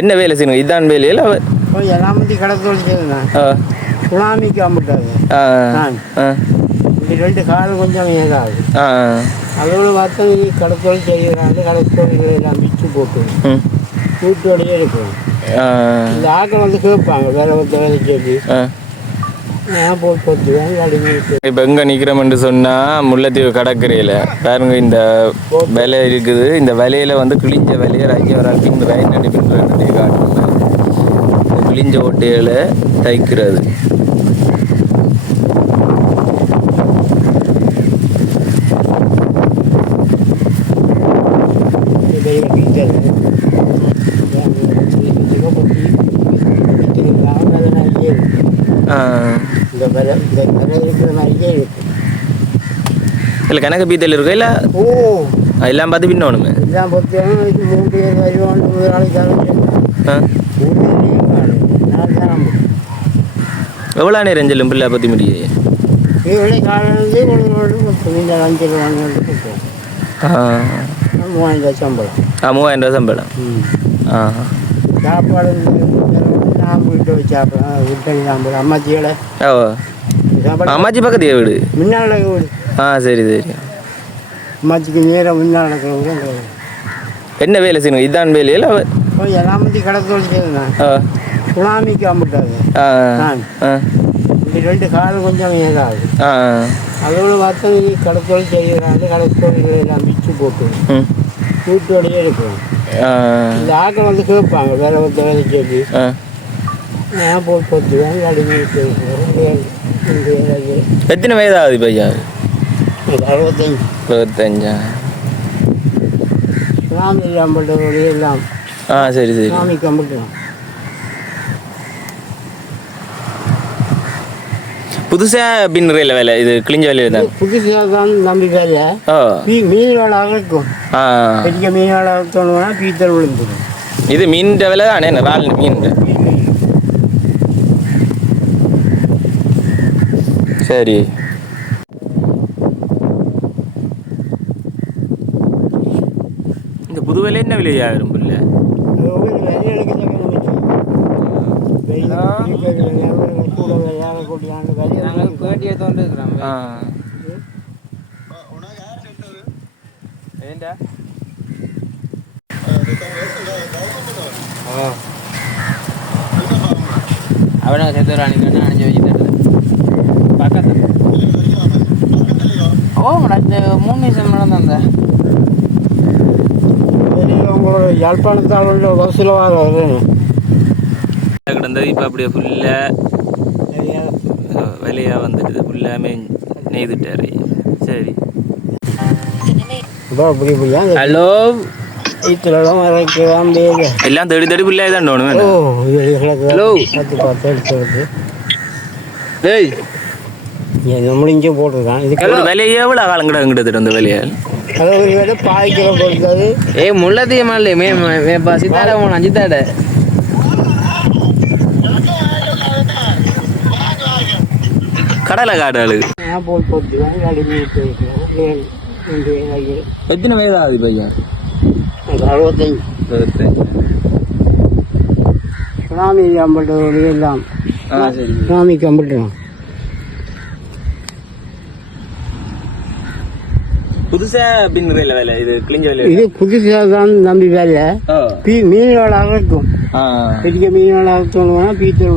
என்ன வேலை செய்யணும்? இதான் வேலையில் எல்லாம் பற்றி கடத்தோடு செய்யணும். சுனாமிக்கு அம்பிட்டாங்க. இப்படி 2 காலம் கொஞ்சம் ஏதாவது அதோட மற்ற கடத்தோடு செய்கிறாங்க. கடத்தோடு எல்லாம் மிச்சு போட்டு வீட்டோடையே இருக்கும். இந்த ஆக்கள் வந்து கேட்பாங்க வேலை வேலை கேட்டு இப்போ எங்கே நிற்கிறோம்னு சொன்னால் முல்லைத்தீவு கடற்கரையில் பாருங்க இந்த விலை இருக்குது. இந்த விலையில் வந்து கிழிஞ்ச விலையை ஐயவரால் இந்த வயல் நடி பண்ணுற காட்டுங்க. இந்த கிழிஞ்ச ஓட்டையில் தைக்கிறது. இல்லை கணக்கு பீத்தல் இருக்கா? இல்லை எல்லாம் பார்த்து பின்னோணுமே. எல்லாம் பார்த்து 3 பேர் வருவாங்க. ஒரு நாளைக்கு எவ்வளோ நேரம் செல்லும் பிள்ளை பற்றி முடியும்? காலையிலேருந்து 5 3000 சம்பளம். 3000 சம்பளம். சாப்பாடு நான் வீட்டை வச்சு சாப்பிட்றேன். வீட்டை சாப்பிட்றேன். அம்மாச்சியோட அம்மாச்சி பக்கத்தையே வீடு முன்னால் வீடு. சரி சரி. அம்மாச்சிக்கு நேரம் முன்னால் நடக்கிற வீடு. என்ன வேலை செய்யணும்? இதான் வேலையில் எல்லாம் பற்றி கடத்தோடு செய்யணும். சுனாமிக்கு அம்பிட்டாங்க. இப்படி 2 காலம் கொஞ்சம் ஏதாவது அதோட மற்ற கடத்தோடு செய்கிறாங்க. கடத்தோடு எல்லாம் மிச்சு போட்டு வீட்டோடையே இருக்கும். இந்த ஆக்கள் வந்து கேட்பாங்க வேலை வேலை கேட்டு போட்டு எத்தனை வயதாகுது பையா? 65. சுனாமி அம்பட்டோடைய எல்லாம் சரி சரி. சுனாமிக்கு அம்பிட்டோம். புதுசாக பின்னுறையில் வேலை இது கிழிஞ்ச வேலையில் தான். புதுசாக தான் நம்பி வேலை. மீன் வேலை இருக்கும். பெரிய மீன் வேலை தோணுனா பீத்தல் விழுந்துடும். இது மீன் வேலை தானே? ரால் மீன். சரி. இந்த புது வேலை என்ன விலையா வரும்? இல்லை பேட்டியை தோன்றுக்கிறோம். அவனை சேர்த்து அனுப்பி அனுப்பிச்சு வச்சுட்டு பக்கத்தில் இந்த 3 நிமிஷம் தான் உங்களோட யாழ்ப்பாணத்தால் உள்ள வசூல கிடந்தது. இப்போ அப்படியே ஃபுல்லாக வேலையாக வந்துடுது. ஃபுல்லாமே நெய்துட்டாரு. சரி. ஹலோ எல்லாம் தேடி தேடி பிள்ளையாக தான் தோணும். ஹலோ டேய் நம்மளும் போட்டுருக்கான். இதுக்கு விலையே எவ்வளோ காலம் கிட்ட அந்த வேலையை பாய்க்கிற பொறுத்தாது. முள்ளத்தீய மாலே சித்தாட போன அஞ்சித்தாட கடலை காடு எத்தனை வயதாகுது பையன்? 65. சுனாமி அம்பட்டோடைய எல்லாம் சுனாமிக்கு அம்பிட்டோம். புதுசா பின்னுறையில் வேலை இது கிழிஞ்ச வேலை. இது புதுசாக தான் நம்பி வேலை. மீன் வேலை இருக்கும். பெரிய மீன் வேலை தோணுனா பீத்தல்